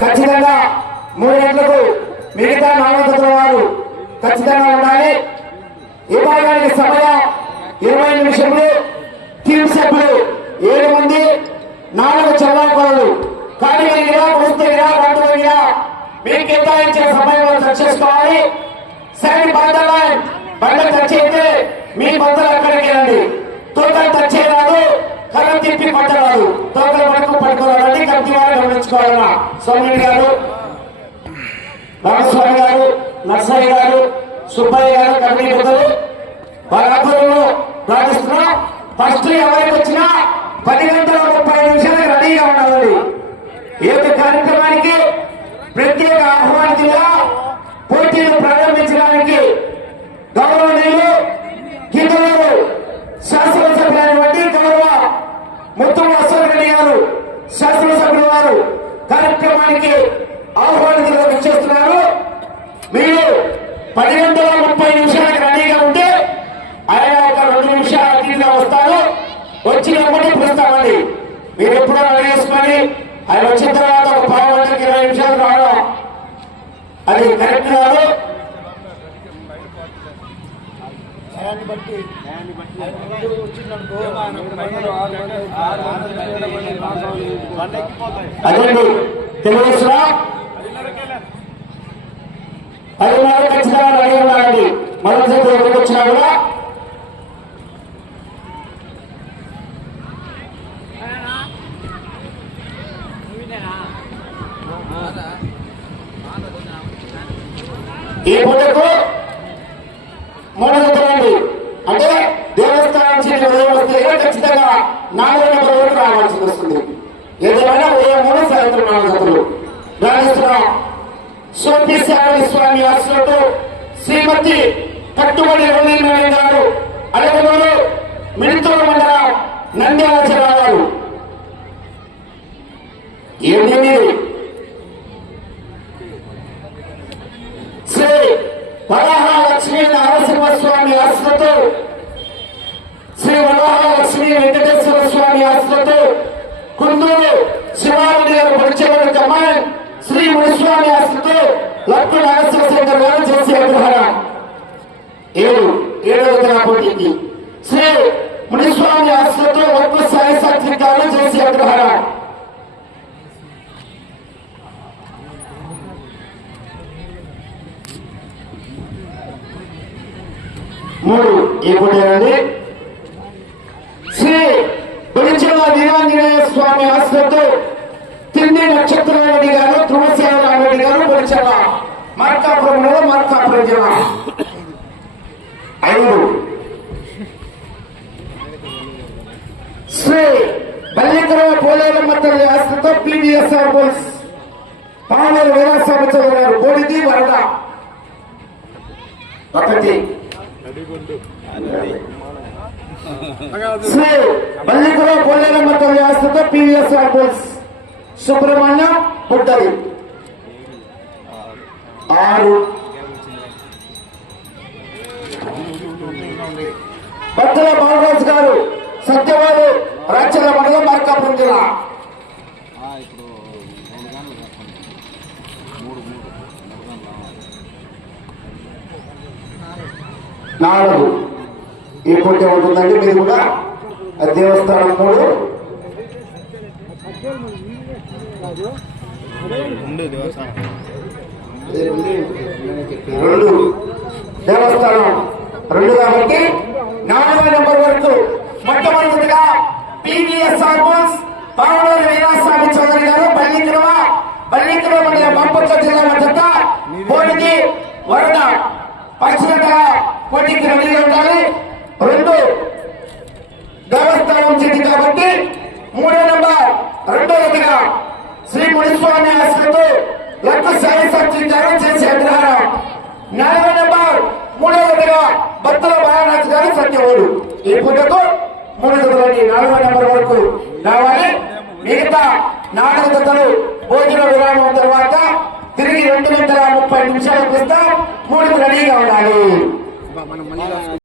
ఖచ్చితంగా 3 గంటలకు మిగతా 4 జతల వారు ఖచ్చితంగా ఉండాలి. విభాగానికి సమయం 20 నిమిషములు. టీం సభ్యులు 7 మంది, 4 చల్లాకోళ్ళు. కానీ వస్తేగా పండుగ మీకు కేటాయించిన సమయంలో టచ్ చేసుకోవాలి. సైడ్ బండ టచ్ అయితే మీ బందలు అక్కడికి రండి. తోకలు టచ్ చేయరాదు, కళ్ళ తిప్పి పట్టరాదు. తోకలు వరకు పట్టుకోవాలండి. కత్తి వారు గమనించుకోవాలన్నా స్వామి గారు, రామస్వామి గారు, నర్సయ్య గారు, సుబ్బయ్య గారు, కమిటీ పెద్దలు వారి ఆధ్వర్యంలో ప్రార్థిస్తున్నాం. ఫస్ట్ ఎవరికి వచ్చినా 10 గంటల 30 నిమిషాలకు రెడీగా ఉండాలండి. ఈ యొక్క కార్యక్రమానికి ప్రత్యేక ఆహ్వానితులుగా పోటీలు ప్రారంభించడానికి గౌరవనీయులు గిద్దలూరు శాసనసభ్యులైనటువంటి గౌరవ ముత్తు అశోక్ రెడ్డి గారు శాసనసభ్యులు వారు కార్యక్రమానికి ఆహ్వానితులుగా వచ్చేస్తున్నారు. మీరు 10 గంటల 30 నిమిషాలకు రెడీగా ఉంటే ఆయన ఒక 2 నిమిషాలు అతిథిగా వస్తారు. వచ్చినప్పుడు పిలుస్తామండి. మీరు ఎప్పుడో రెడీ చేసుకొని ఆయన వచ్చిన తర్వాత ఒక 10 గంటలకు 20 నిమిషాలు రావడం అది కరెక్ట్ కాదు. అదండి తెలుగుదేశం 10:30 ఖచ్చితంగా రెడీ ఉండాలండి. మరోసారి ఎవరికి వచ్చినా కూడా ఈ పూటకు 3 గంటలండి. అంటే దేవస్థానం నుంచి ఉదయం వస్తే ఖచ్చితంగా 4 గంటల వరకు రావాల్సి వస్తుంది. ఏదేమైనా ఉదయం 3, సాయంత్రం 4 గంటలు. రాజేశ్వరం సోమేశ్వర స్వామి ఆశ్రతో శ్రీమతి కట్టుబడి రవీంద్ర గారు అలగనూరు మిడితూరు మండలం నంద్యాల జిల్లా గారు. ఏమిటి శ్రీ వరాహలక్ష్మీ నరసింహస్వామి ఆశ్రతో శ్రీ వరాహలక్ష్మీ వెంకటేశ్వర స్వామి ఆశ్రతో కుందూరు శివారెడ్డి గారు పరిచయం కమాండ్ శ్రీ మునిస్వామి ఆశ్రతో లక్కు నాగేశ్వరశేఖర్ గారు చేసే అగ్రహారం 7వ పోటీకి శ్రీ మునిస్వామి ఆశ్రతో లక్కు సాయి సాత్విక గారు చేసే అగ్రహారం. ఈ పోటీ శ్రీ గుడిచెల్ల వీరాంజనేయ స్వామి ఆశ్రతో తిండి నక్షత్రారెడ్డి గారు, ధ్రువసేవరారెడ్డి గారు, గుడిచెల్ల మార్కాపురంలో మార్కాపురం జిల్లా. 5 శ్రీ బల్లికరవ పోలేరమ్మ తల్లి ఆశ్రతో పివిఎస్ఆర్ బోల్స్ పాలేరు వీరాస్వామి చౌదరి గారు, బోడిది వరద. 1 శ్రీ బల్లికరవ పోలేరమ్మ తల్లి ఆశ్రతో పివిఎస్ఆర్ బోల్స్ సుబ్రహ్మణ్యం పుట్టది. 6 బత్తల బాలరాజు గారు, సత్యవాడు, రాచల మండలం, మార్కాపురం జిల్లా. 4 ఈ పోటీ ఉంటుందండి. మీరు కూడా దేవస్థానం 3, 2 దేవస్థానం 2 కాబట్టి 4వ నెంబర్ వరకు మొట్టమొదటిగా పివిఎస్ఆర్ బోల్స్ పావనూరు వీరాస్వామి చౌదరి గారు, బల్లికరవ మండలం, బాపట్ల జిల్లా మధ్య పోటీకి వరద పచ్చిగట్టగా పోటీకి రెడీగా ఉండాలి. 2 దేవస్థానం చెట్టు కాబట్టి 3వ నెంబర్ 2వదిగా శ్రీ మునిస్వామి ఆశ్రతో లక్కు సాయి సాత్విక గారు చేసే అగ్రహారం. 4వ నెంబర్ 3వదిగా బత్తల బాలరాజు గారు, సత్యవాడు. ఈ పూట